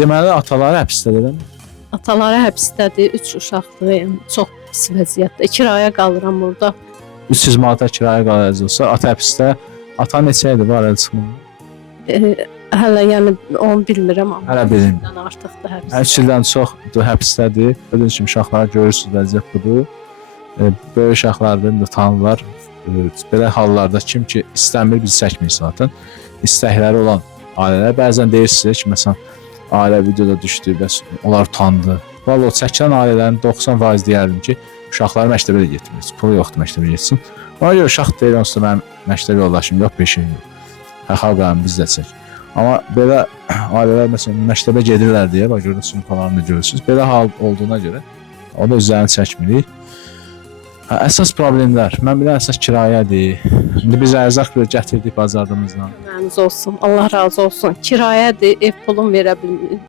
Deməli ataları həbsdədir, elə mi? Ataları həbsdədir, 3 uşaqdır, yəni çox pis vəziyyətdə. Kiraya qalıram burada. 300 manata kirayə qalacaqsa, ata həbsdə. Ata neçə idi var, elə çıxmır. Hələ yəni onu bilmirəm amma. Hələ bilmirəm. Ondan artıqdır həbs. 3 ildən çoxdur həbsdədir. Gördüyünüz kimi uşaqları görürsünüz, vəziyyət budur. Böyük uşaqlardır, indi tanırlar. Belə hallarda kim ki istəmir, bizi çəkmir zaten. İstəkləri olan ailələr bəzən deyirsiniz ki, məsələn, ailə videoda düşdü, bəs onlar utandı. Vallahi o çəkilən ailələrin 90% deyərdim ki, uşaqları məktəbə də getmir. Pulu yoxdur məktəbə getsin. Ona görə uşaq deyir, onsuz da mənim məktəb yoldaşım yox, bir şey yox. Xalqlarım biz də çək. Amma belə ailələr məsələn məktəbə gedirlər deyə, bax görün sınıflarını görürsünüz. Belə hal olduğuna görə onu üzərini çəkmirik. Əsas problemlər, mən bilən əsas kirayədir. İndi biz ərzaq belə gətirdik bazardığımızdan. Məniz olsun. Allah razı olsun. Kirayədir, ev pulum verə bilmirik.